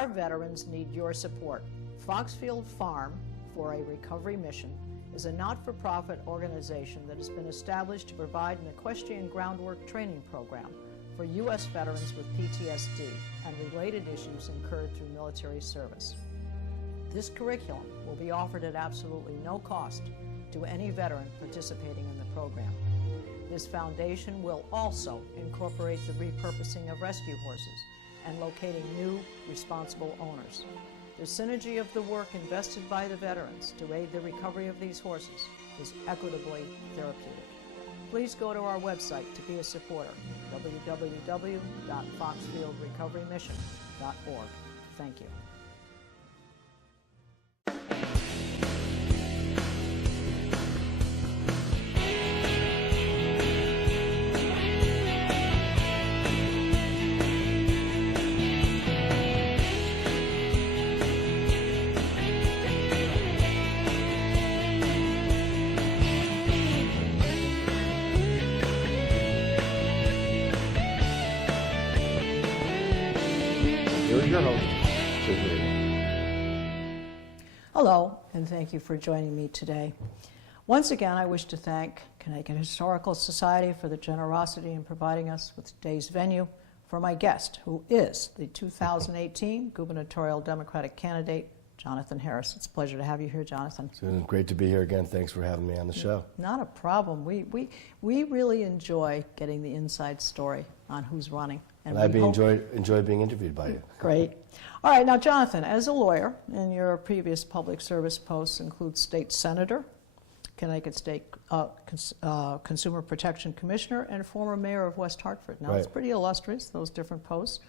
Our veterans need your support. Foxfield Farm for a Recovery Mission is a not-for-profit organization that has been established to provide an equestrian groundwork training program for U.S. veterans with PTSD and related issues incurred through military service. This curriculum will be offered at absolutely no cost to any veteran participating in the program. This foundation will also incorporate the repurposing of rescue horses and locating new, responsible owners. The synergy of the work invested by the veterans to aid the recovery of these horses is equitably therapeutic. Please go to our website to be a supporter, www.foxfieldrecoverymission.org. Thank you. Hello, and thank you for joining me today. Once again, I wish to thank Connecticut Historical Society for the generosity in providing us with today's venue for my guest, who is the 2018 gubernatorial Democratic candidate, Jonathan Harris. It's a pleasure to have you here, Jonathan. It's great to be here again. Thanks for having me on the show. Not a problem. We really enjoy getting the inside story on who's running. And I enjoy being interviewed by you. Great. All right, now Jonathan, as a lawyer, and your previous public service posts include state senator, Connecticut State Consumer Protection Commissioner, and former mayor of West Hartford. Now, It's pretty illustrious, those different posts.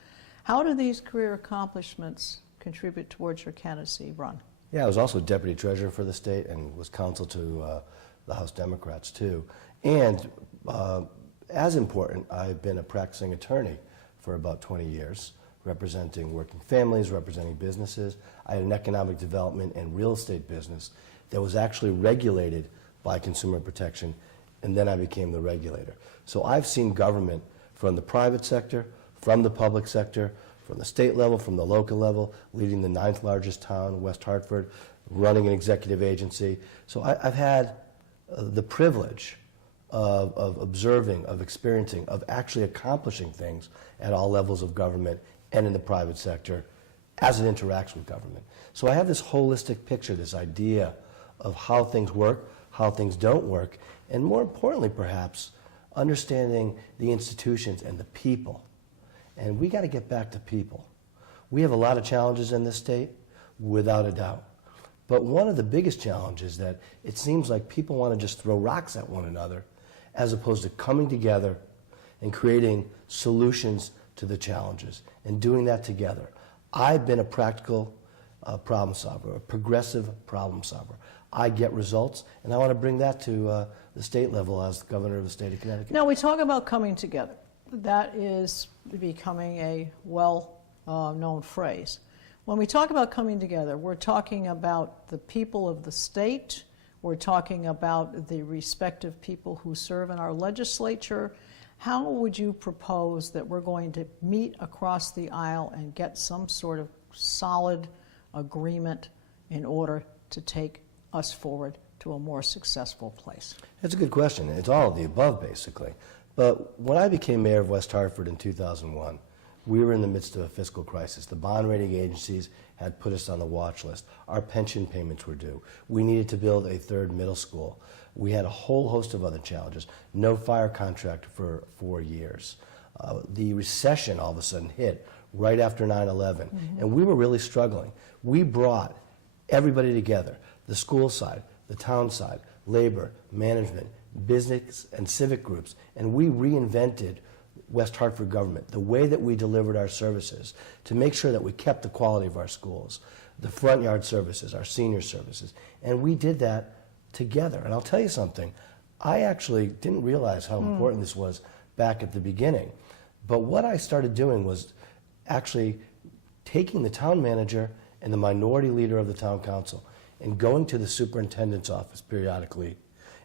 How do these career accomplishments contribute towards your candidacy run? Yeah, I was also deputy treasurer for the state and was counsel to the House Democrats, too. And as important, I've been a practicing attorney for about 20 years, representing working families, representing businesses. I had an economic development and real estate business that was actually regulated by consumer protection, and then I became the regulator. So I've seen government from the private sector, from the public sector, from the state level, from the local level, leading the 9th largest town, West Hartford, running an executive agency. So I've had the privilege of observing, of experiencing, of actually accomplishing things at all levels of government and in the private sector as it interacts with government. So I have this holistic picture, this idea of how things work, how things don't work, and more importantly, perhaps, understanding the institutions and the people. And we got to get back to people. We have a lot of challenges in this state, without a doubt. But one of the biggest challenges is that it seems like people want to just throw rocks at one another as opposed to coming together and creating solutions to the challenges and doing that together. I've been a practical problem solver, a progressive problem solver. I get results, and I want to bring that to the state level as the governor of the state of Connecticut. Now, we talk about coming together. That is becoming a well-known phrase. When we talk about coming together, we're talking about the people of the state. We're talking about the respective people who serve in our legislature. How would you propose that we're going to meet across the aisle and get some sort of solid agreement in order to take us forward to a more successful place? That's a good question. It's all of the above, basically. But when I became mayor of West Hartford in 2001, we were in the midst of a fiscal crisis. The bond rating agencies had put us on the watch list. Our pension payments were due. We needed to build a third middle school. We had a whole host of other challenges. No fire contract for 4 years. The recession all of a sudden hit right after 9/11, and we were really struggling. We brought everybody together, the school side, the town side, labor, management, business and civic groups, and we reinvented West Hartford government, the way that we delivered our services, to make sure that we kept the quality of our schools, the front yard services, our senior services, and we did that together. And I'll tell you something, I actually didn't realize how important this was back at the beginning. But what I started doing was actually taking the town manager and the minority leader of the town council and going to the superintendent's office periodically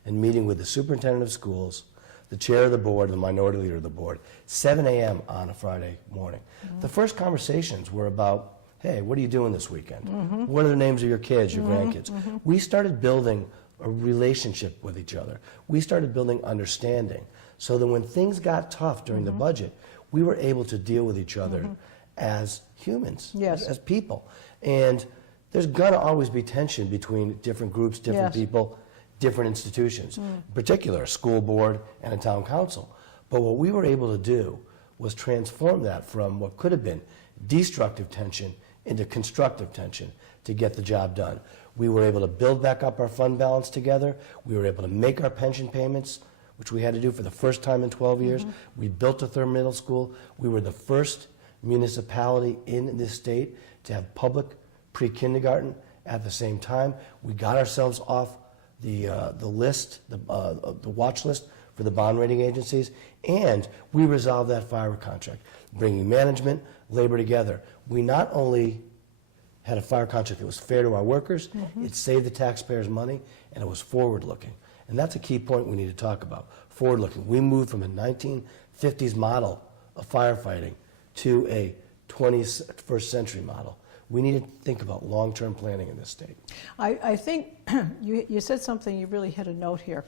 and meeting with the superintendent of schools, the chair of the board, the minority leader of the board, 7 a.m. on a Friday morning. The first conversations were about, hey, what are you doing this weekend? What are the names of your kids, your grandkids? We started building a relationship with each other. We started building understanding so that when things got tough during the budget, we were able to deal with each other as humans, as people. And there's going to always be tension between different groups, different people, different institutions, in particular a school board and a town council. But what we were able to do was transform that from what could have been destructive tension into constructive tension to get the job done. We were able to build back up our fund balance together. We were able to make our pension payments, which we had to do for the first time in 12 years. We built a third middle school. We were the first municipality in this state to have public pre-kindergarten at the same time. We got ourselves off the list, the watch list for the bond rating agencies, and we resolved that fire contract, bringing management, labor together. We not only had a fire contract that was fair to our workers, it saved the taxpayers money, and it was forward-looking. And that's a key point we need to talk about, forward-looking. We moved from a 1950s model of firefighting to a 21st century model. We need to think about long-term planning in this state. I think you said something, you really hit a note here,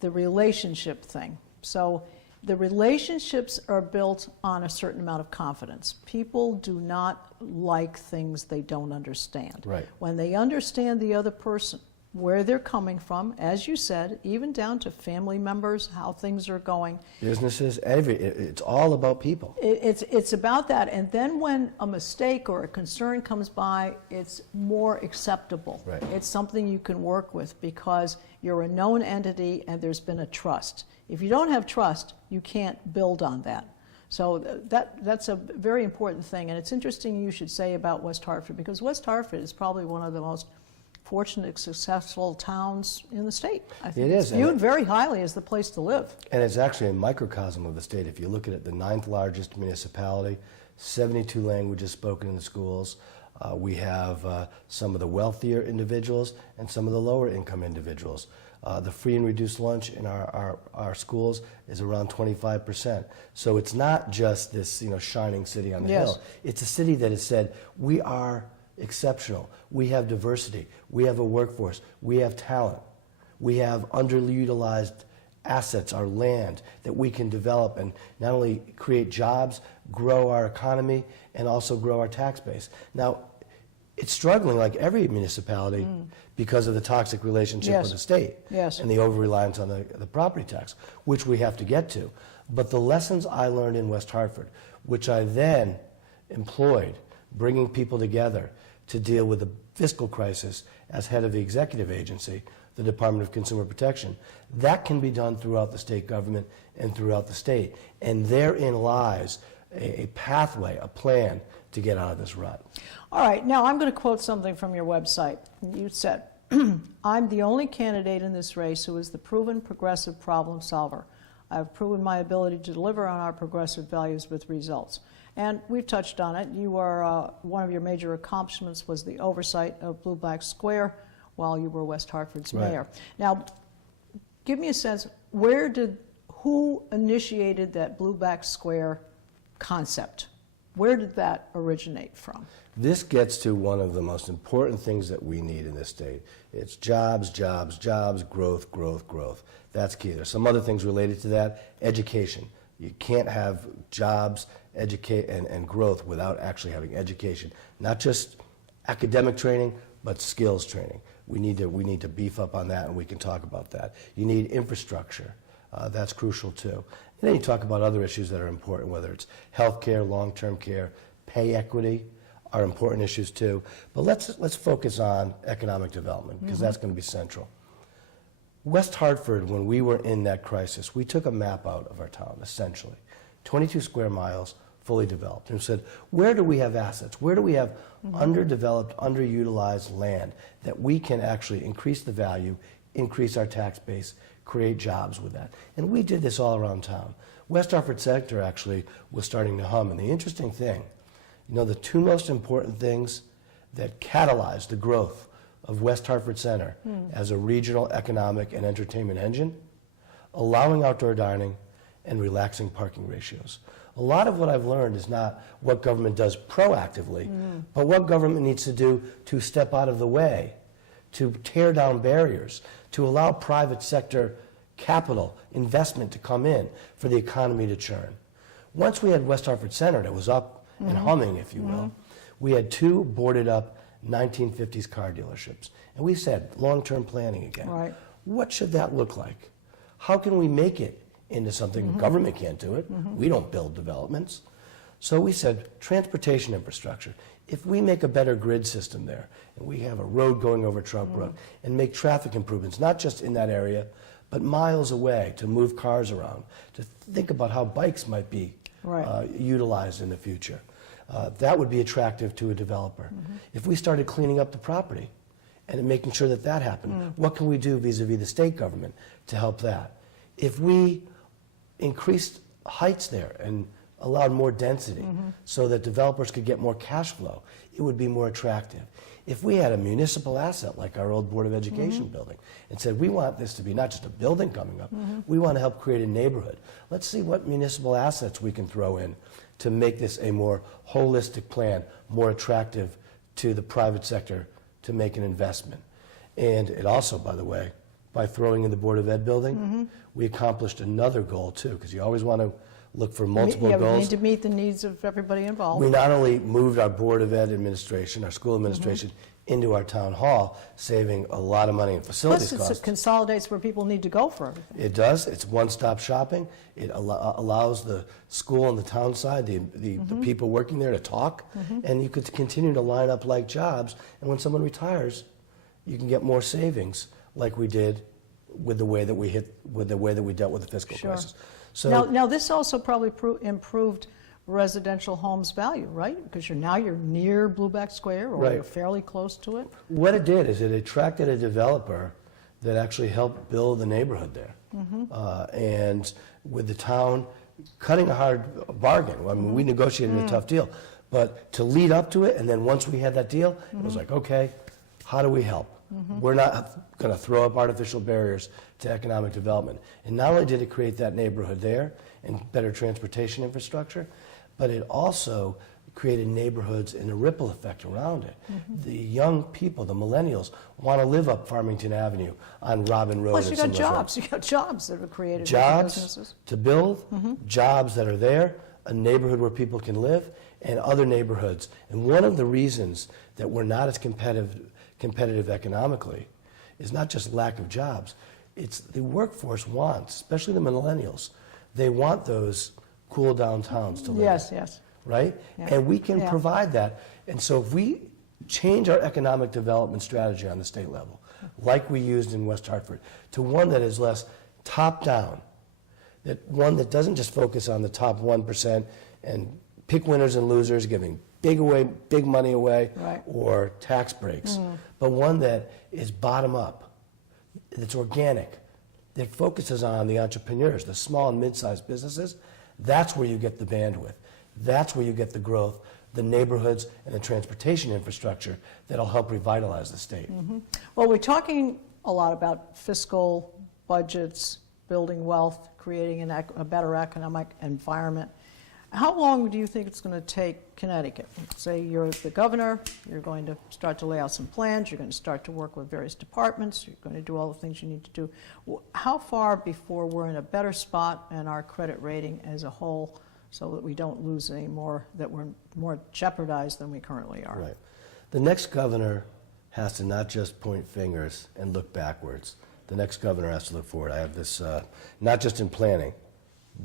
the relationship thing. So the relationships are built on a certain amount of confidence. People do not like things they don't understand. Right. When they understand the other person, where they're coming from, as you said, even down to family members, how things are going. Businesses, it's all about people. It's about that, and then when a mistake or a concern comes by, it's more acceptable. Right. It's something you can work with because you're a known entity and there's been a trust. If you don't have trust, you can't build on that. So that's a very important thing, and it's interesting you should say about West Hartford, because West Hartford is probably one of the most fortunate, successful towns in the state. I think it's viewed very highly as the place to live. And it's actually a microcosm of the state. If you look at it, the 9th largest municipality, 72 languages spoken in the schools. We have some of the wealthier individuals and some of the lower income individuals. The free and reduced lunch in our schools is around 25%. So it's not just this shining city on the hill. It's a city that has said, we are exceptional. We have diversity. We have a workforce. We have talent. We have underutilized assets, our land, that we can develop and not only create jobs, grow our economy, and also grow our tax base. Now, it's struggling like every municipality because of the toxic relationship with the state and the over-reliance on the property tax, which we have to get to. But the lessons I learned in West Hartford, which I then employed, bringing people together to deal with the fiscal crisis as head of the executive agency, the Department of Consumer Protection. That can be done throughout the state government and throughout the state. And therein lies a pathway, a plan to get out of this rut. All right, now I'm going to quote something from your website. You said, I'm the only candidate in this race who is the proven progressive problem solver. I've proven my ability to deliver on our progressive values with results. And we've touched on it. You are, one of your major accomplishments was the oversight of Blue-Black Square while you were West Hartford's mayor. Now, give me a sense, who initiated that Blue-Black Square concept? Where did that originate from? This gets to one of the most important things that we need in this state. It's jobs, jobs, jobs, growth, growth, growth. That's key. There's some other things related to that. Education. You can't have jobs, and growth without actually having education. Not just academic training, but skills training. We need to beef up on that, and we can talk about that. You need infrastructure. That's crucial too. And then you talk about other issues that are important, whether it's health care, long-term care, pay equity are important issues too. But let's focus on economic development, because that's going to be central. West Hartford, when we were in that crisis, we took a map out of our town, essentially. 22 square miles, fully developed. And said, where do we have assets? Where do we have underdeveloped, underutilized land that we can actually increase the value, increase our tax base, create jobs with that? And we did this all around town. West Hartford sector actually was starting to hum. And the interesting thing, the two most important things that catalyzed the growth of West Hartford Center as a regional economic and entertainment engine, allowing outdoor dining and relaxing parking ratios. A lot of what I've learned is not what government does proactively, but what government needs to do to step out of the way, to tear down barriers, to allow private sector capital investment to come in for the economy to churn. Once we had West Hartford Center that was up and humming, if you will, we had 2 boarded up 1950s car dealerships. And we said, long-term planning again. Right. What should that look like? How can we make it into something? Government can't do it. We don't build developments. So we said, transportation infrastructure. If we make a better grid system there, and we have a road going over Trunk Brook, and make traffic improvements, not just in that area, but miles away, to move cars around, to think about how bikes might be utilized in the future. That would be attractive to a developer. If we started cleaning up the property and making sure that that happened, what can we do vis-a-vis the state government to help that? If we increased heights there and allowed more density so that developers could get more cash flow, it would be more attractive. If we had a municipal asset like our old Board of Education building and said, we want this to be not just a building coming up, we want to help create a neighborhood. Let's see what municipal assets we can throw in to make this a more holistic plan, more attractive to the private sector to make an investment. And it also, by the way, by throwing in the Board of Ed building, we accomplished another goal too, because you always want to look for multiple goals. We need to meet the needs of everybody involved. We not only moved our Board of Ed administration, our school administration, into our town hall, saving a lot of money in facilities Plus, costs. it consolidates where people need to go for everything. It does. It's one-stop shopping. It allows the school and the town side, the people working there to talk, and you could continue to line up like jobs. And when someone retires, you can get more savings, like we did with the way that we dealt with the fiscal crisis. So now this also probably improved residential homes value, right? Because you're near Blueback Square, or you're fairly close to it. What it did is it attracted a developer that actually helped build the neighborhood there. And with the town cutting a hard bargain, I mean, we negotiated a tough deal, but to lead up to it, and then once we had that deal, it was like, okay, how do we help? We're not going to throw up artificial barriers to economic development. And not only did it create that neighborhood there and better transportation infrastructure, but it also created neighborhoods and a ripple effect around it. The young people, the millennials, want to live up Farmington Avenue on Robin Road. Plus, you got jobs. You got jobs that are created. Jobs businesses to build, jobs that are there, a neighborhood where people can live, and other neighborhoods. And one of the reasons that we're not as competitive economically is not just lack of jobs. It's the workforce wants, especially the millennials, they want those cool downtowns to live in. Yes. Right? Yeah. And we can provide that. And so if we change our economic development strategy on the state level, like we used in West Hartford, to one that is less top-down, one that doesn't just focus on the top 1% and pick winners and losers, giving big money away, or tax breaks, but one that is bottom-up, that's organic, that focuses on the entrepreneurs, the small and mid-sized businesses. That's where you get the bandwidth. That's where you get the growth, the neighborhoods, and the transportation infrastructure that'll help revitalize the state. Well, we're talking a lot about fiscal budgets, building wealth, creating a better economic environment. How long do you think it's going to take Connecticut? Say you're the governor, you're going to start to lay out some plans, you're going to start to work with various departments, you're going to do all the things you need to do. How far before we're in a better spot in our credit rating as a whole, so that we don't lose any more, that we're more jeopardized than we currently are? Right. The next governor has to not just point fingers and look backwards. The next governor has to look forward. I have this, not just in planning,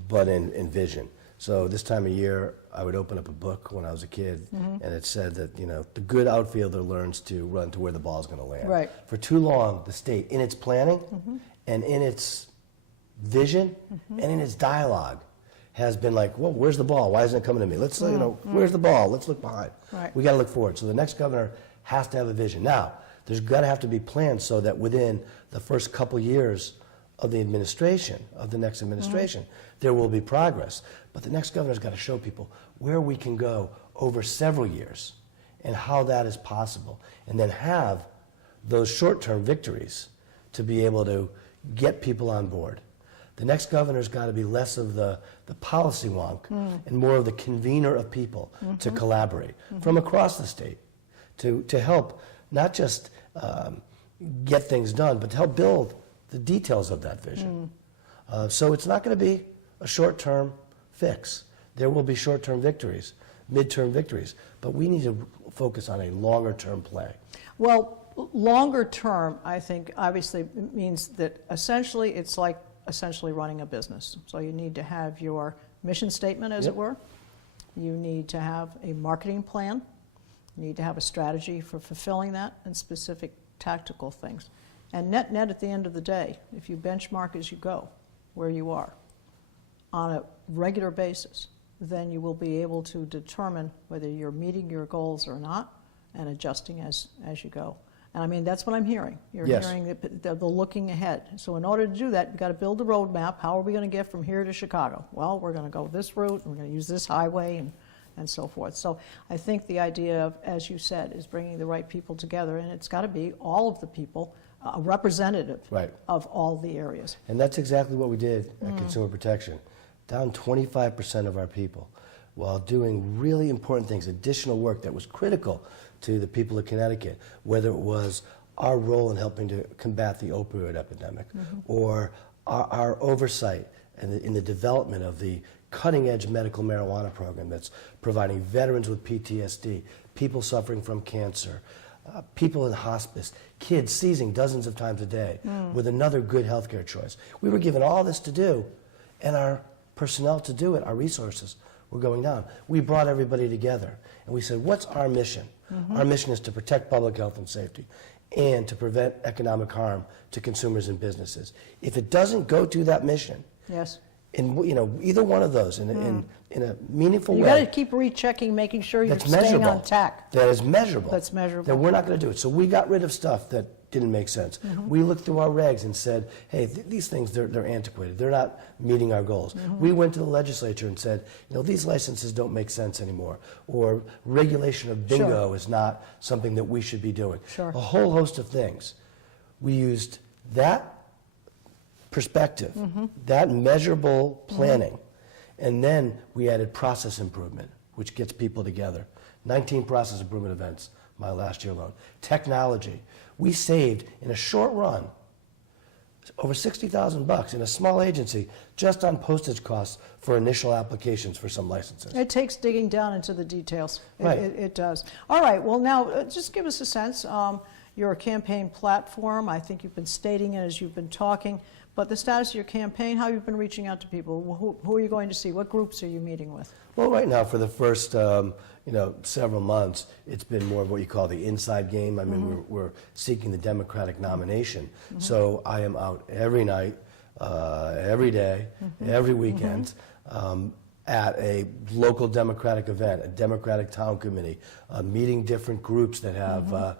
but in vision. So this time of year, I would open up a book when I was a kid, and it said that, the good outfielder learns to run to where the ball's going to land. Right. For too long, the state, in its planning and in its vision and in its dialogue, has been like, well, where's the ball? Why isn't it coming to me? Let's, where's the ball? Let's look behind. Right. We got to look forward. So the next governor has to have a vision. Now, there's got to have to be plans so that within the first couple years of the administration, of the next administration, there will be progress. But the next governor's got to show people where we can go over several years and how that is possible, and then have those short-term victories to be able to get people on board. The next governor's got to be less of the policy wonk and more of the convener of people to collaborate from across the state to help not just get things done, but to help build the details of that vision. So it's not going to be a short-term fix. There will be short-term victories, midterm victories, but we need to focus on a longer-term play. Well, longer term, I think, obviously means that essentially it's like running a business. So you need to have your mission statement, as it were. You need to have a marketing plan. You need to have a strategy for fulfilling that and specific tactical things. And net at the end of the day, if you benchmark as you go where you are on a regular basis, then you will be able to determine whether you're meeting your goals or not and adjusting as you go. And I mean, that's what I'm hearing. You're hearing the looking ahead. So in order to do that, you've got to build a roadmap. How are we going to get from here to Chicago? Well, we're going to go this route, we're going to use this highway, and so forth. So I think the idea of, as you said, is bringing the right people together, and it's got to be all of the people, a representative of all the areas. And that's exactly what we did at Consumer Protection. Down 25% of our people, while doing really important things, additional work that was critical to the people of Connecticut, whether it was our role in helping to combat the opioid epidemic, or our oversight in the development of the cutting-edge medical marijuana program that's providing veterans with PTSD, people suffering from cancer, people in hospice, kids seizing dozens of times a day with another good healthcare choice. We were given all this to do, and our personnel to do it, our resources were going down. We brought everybody together, and we said, what's our mission? Our mission is to protect public health and safety and to prevent economic harm to consumers and businesses. If it doesn't go to that mission, in either one of those in a meaningful way, you got to keep rechecking, making sure you're staying on tack. That is measurable. That's measurable. Then we're not going to do it. So we got rid of stuff that didn't make sense. We looked through our regs and said, hey, these things, they're antiquated. They're not meeting our goals. We went to the legislature and said, these licenses don't make sense anymore, or regulation of bingo is not something that we should be doing. A whole host of things. We used that perspective, that measurable planning, and then we added process improvement, which gets people together. 19 process improvement events my last year alone. Technology. We saved, in a short run, over $60,000 in a small agency just on postage costs for initial applications for some licenses. It takes digging down into the details. It does. All right, well now, just give us a sense. You're a campaign platform. I think you've been stating it as you've been talking. But the status of your campaign, how you've been reaching out to people? Who are you going to see? What groups are you meeting with? Well, right now, for the first several months, it's been more of what you call the inside game. I mean, we're seeking the Democratic nomination. So I am out every night, every day, every weekend, at a local Democratic event, a Democratic town committee, meeting different groups that have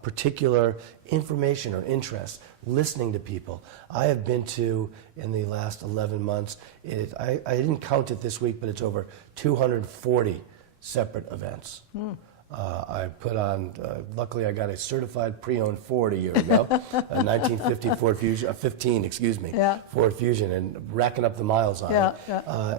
particular information or interest, listening to people. I have been to, in the last 11 months, I didn't count it this week, but it's over 240 separate events. I put on, luckily I got a certified pre-owned Ford a year ago, a 1950 Ford Fusion, 15, excuse me, Ford Fusion, and racking up the miles on it.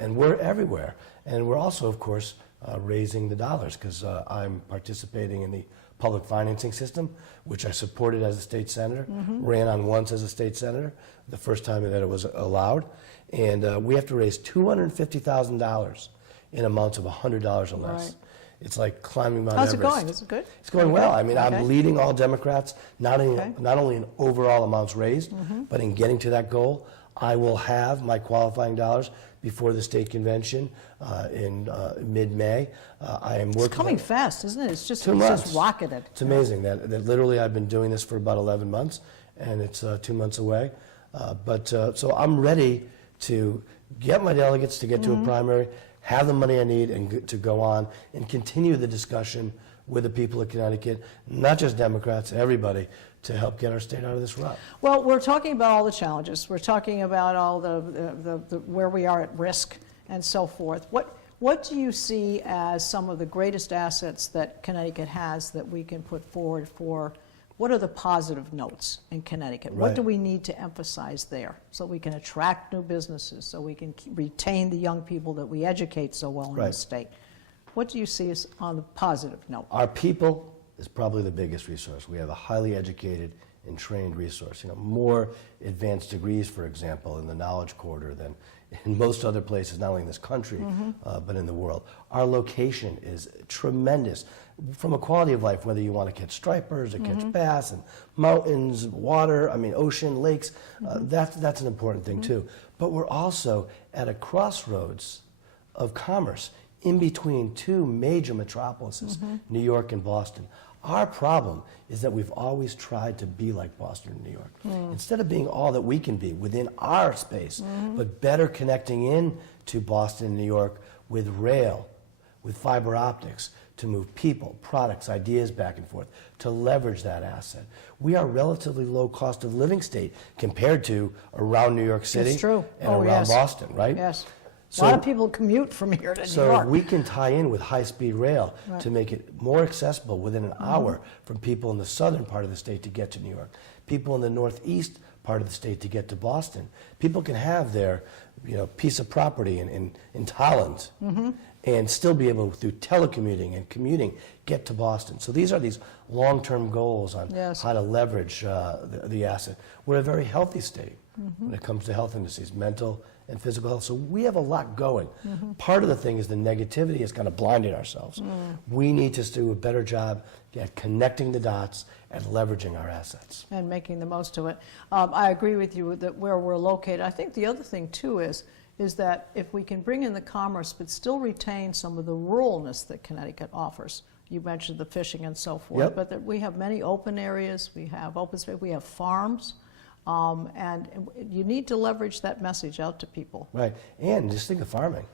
And we're everywhere. And we're also, of course, raising the dollars, because I'm participating in the public financing system, which I supported as a state senator, ran on once as a state senator, the first time that it was allowed. And we have to raise $250,000 in amounts of $100 or less. It's like climbing Mount Everest. How's it going? Is it good? It's going well. I mean, I'm leading all Democrats, not only in overall amounts raised, but in getting to that goal. I will have my qualifying dollars before the state convention in mid-May. I am working. It's coming fast, isn't it? It's just rocketed. It's amazing that literally I've been doing this for about 11 months, and it's 2 months away. So I'm ready to get my delegates to get to a primary, have the money I need, and to go on and continue the discussion with the people of Connecticut, not just Democrats, everybody, to help get our state out of this rut. Well, we're talking about all the challenges. We're talking about all the where we are at risk and so forth. What do you see as some of the greatest assets that Connecticut has that we can put forward for what are the positive notes in Connecticut? Right. What do we need to emphasize there so we can attract new businesses, so we can retain the young people that we educate so well in Right. the state? What do you see as on the positive note? Our people is probably the biggest resource. We have a highly educated and trained resource. You know, more advanced degrees, for example, in the Knowledge Quarter than in most other places, not only in this country, but in the world. Our location is tremendous. From a quality of life, whether you want to catch stripers or catch bass and mountains, water, I mean, ocean, lakes, that's an important thing too. But we're also at a crossroads of commerce in between two major metropolises, New York and Boston. Our problem is that we've always tried to be like Boston and New York. Instead of being all that we can be within our space, but better connecting in to Boston and New York with rail, with fiber optics, to move people, products, ideas back and forth, to leverage that asset. We are a relatively low cost of living state compared to around New York City It's true. and Oh, around yes. Boston, right? Yes. So- a lot of people commute from here to New So York. if we can tie in with high-speed rail Right. to make it more accessible within an hour from people in the southern part of the state to get to New York, people in the northeast part of the state to get to Boston, people can have their piece of property in Holland and still be able, through telecommuting and commuting, get to Boston. So these are these long-term goals on Yes. how to leverage the asset. We're a very healthy state when it comes to health indices, mental and physical health. So we have a lot going. Part of the thing is the negativity is kind of blinding ourselves. We need to do a better job at connecting the dots and leveraging our assets. And making the most of it. I agree with you that where we're located. I think the other thing too is that if we can bring in the commerce but still retain some of the ruralness that Connecticut offers. You mentioned the fishing and so forth, Yep. but that we have many open areas, we have open space, we have farms, and you need to leverage that message out to people. Right, and just think of farming.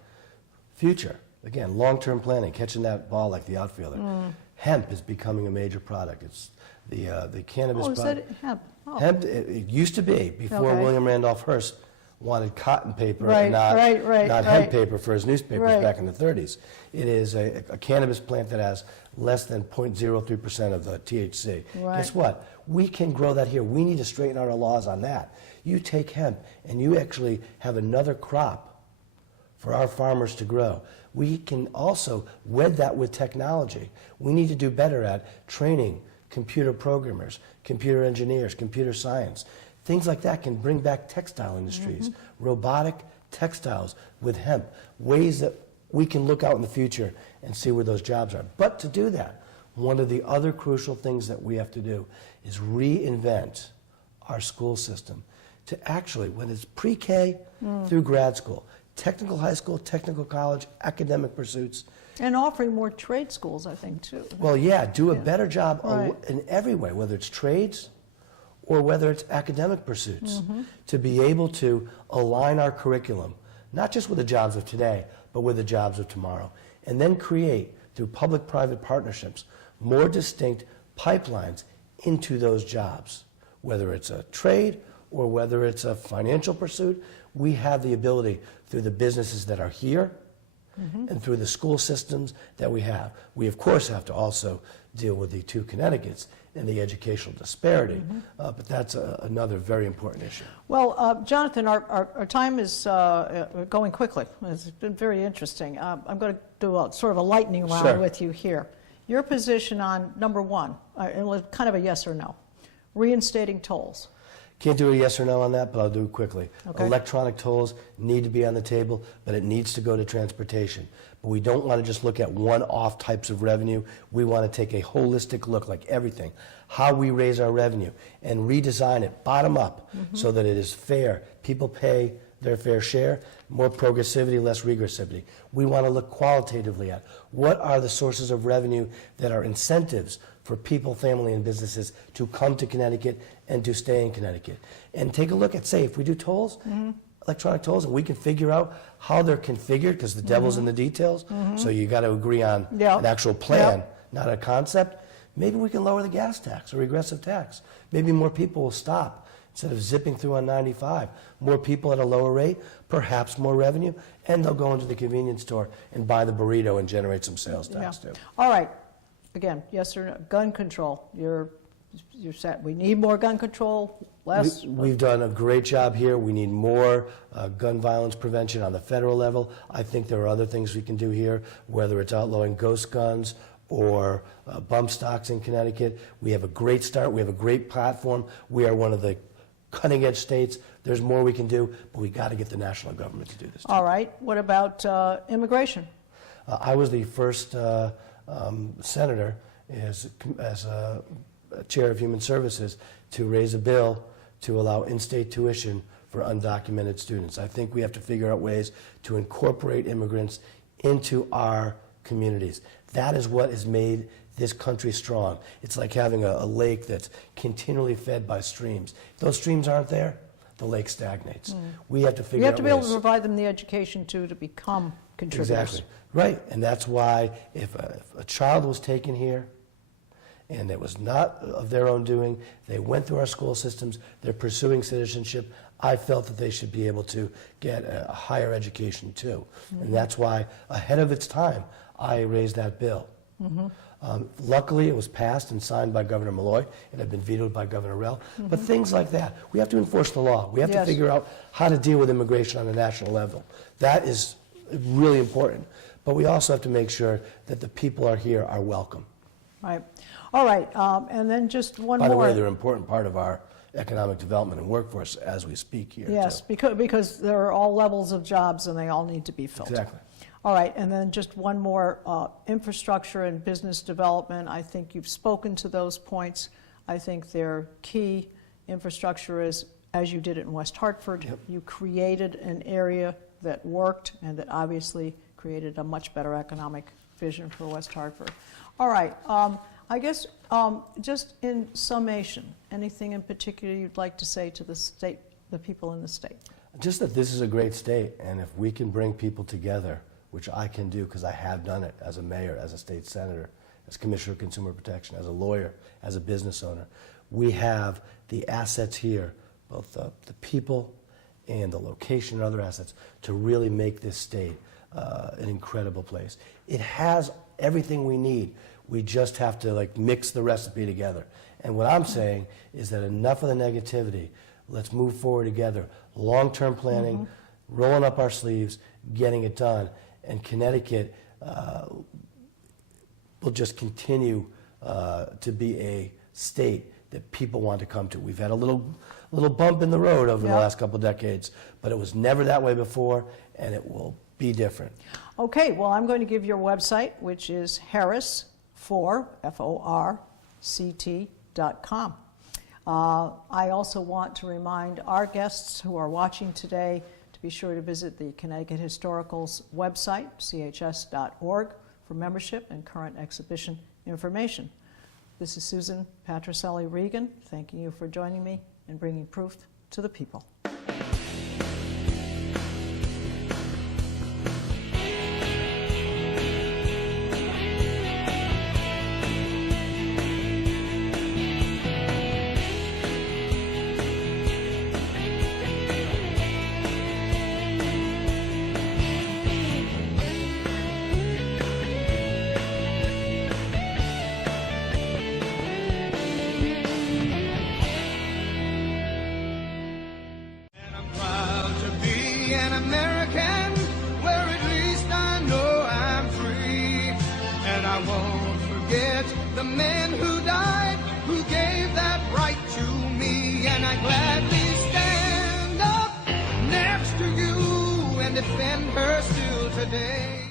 Future, again, long-term planning, catching that ball like the outfielder. Hemp is becoming a major product. It's the cannabis Oh, is product. that hemp? Oh. Hemp, it used to be, before Okay. William Randolph Hearst wanted cotton paper Right, and not right, hemp right. paper for his newspapers Right. back in the 30s. It is a cannabis plant that has less than 0.03% of the THC. Right. Guess what? We can grow that here. We need to straighten out our laws on that. You take hemp and you actually have another crop for our farmers to grow. We can also wed that with technology. We need to do better at training computer programmers, computer engineers, computer science. Things like that can bring back textile industries, robotic textiles with hemp, ways that we can look out in the future and see where those jobs are. But to do that, one of the other crucial things that we have to do is reinvent our school system to actually, when it's pre-K through grad school, technical high school, technical college, academic pursuits. And offering more trade schools, I think, too. Well, yeah, do a better job Right. in every way, whether it's trades or whether it's academic pursuits, to be able to align our curriculum, not just with the jobs of today, but with the jobs of tomorrow, and then create, through public-private partnerships, more distinct pipelines into those jobs. Whether it's a trade or whether it's a financial pursuit, we have the ability, through the businesses that are here and through the school systems that we have. We, of course, have to also deal with the two Connecticut's and the educational disparity, but that's another very important issue. Well, Jonathan, our time is going quickly. It's been very interesting. I'm going to do sort of a lightning round Sure. with you here. Your position on number one, kind of a yes or no, reinstating tolls. Can't do a yes or no on that, but I'll do it quickly. Okay. Electronic tolls need to be on the table, but it needs to go to transportation. But we don't want to just look at one-off types of revenue. We want to take a holistic look, like everything, how we raise our revenue, and redesign it bottom up so that it is fair. People pay their fair share, more progressivity, less regressivity. We want to look qualitatively at what are the sources of revenue that are incentives for people, family, and businesses to come to Connecticut and to stay in Connecticut. And take a look at, say, if we do tolls, electronic tolls, and we can figure out how they're configured, because the devil's in the details, so you got to agree on Yeah. an actual plan, Yeah. not a concept. Maybe we can lower the gas tax or regressive tax. Maybe more people will stop instead of zipping through on 95. More people at a lower rate, perhaps more revenue, and they'll go into the convenience store and buy the burrito and generate some sales tax too. All right. Again, yes or no. Gun control. You're you said we need more gun control, less. We've done a great job here. We need more gun violence prevention on the federal level. I think there are other things we can do here, whether it's outlawing ghost guns or bump stocks in Connecticut. We have a great start. We have a great platform. We are one of the cutting-edge states. There's more we can do, but we got to get the national government to do this too. All right. What about immigration? I was the first senator as chair of Human Services to raise a bill to allow in-state tuition for undocumented students. I think we have to figure out ways to incorporate immigrants into our communities. That is what has made this country strong. It's like having a lake that's continually fed by streams. If those streams aren't there, the lake stagnates. We have to figure out ways. You have to be able to provide them the education to become contributors. Exactly. Right. And that's why if a child was taken here and it was not of their own doing, they went through our school systems, they're pursuing citizenship, I felt that they should be able to get a higher education too. And that's why, ahead of its time, I raised that bill. Luckily, it was passed and signed by Governor Malloy. It had been vetoed by Governor Rell. But things like that, we have to enforce the law. We have to figure out how to deal with immigration on a national level. That is really important. But we also have to make sure that the people are here are welcome. Right. All right. And then just one more. By the way, they're an important part of our economic development and workforce as we speak here. Yes, because there are all levels of jobs and they all need to be filled. Exactly. All right, and then just one more, infrastructure and business development. I think you've spoken to those points. I think they're key. Infrastructure is, as you did it in West Hartford, you created an area that worked and that obviously created a much better economic vision for West Hartford. All right, I guess just in summation, anything in particular you'd like to say to the state, the people in the state? Just that this is a great state, and if we can bring people together, which I can do because I have done it as a mayor, as a state senator, as Commissioner of Consumer Protection, as a lawyer, as a business owner. We have the assets here, both the people and the location and other assets, to really make this state an incredible place. It has everything we need. We just have to mix the recipe together. And what I'm saying is that enough of the negativity. Let's move forward together. Long-term planning, rolling up our sleeves, getting it done. And Connecticut will just continue to be a state that people want to come to. We've had a little bump in the road over the last couple of decades, but it was never that way before, and it will be different. Okay, well, I'm going to give your website, which is harris4forct.com. I also want to remind our guests who are watching today to be sure to visit the Connecticut Historical's website, chs.org, for membership and current exhibition information. This is Susan Patricelli-Regan, thanking you for joining me and bringing proof to the people. I won't forget the men who died, who gave that right to me, and I gladly stand up next to you and defend her still today.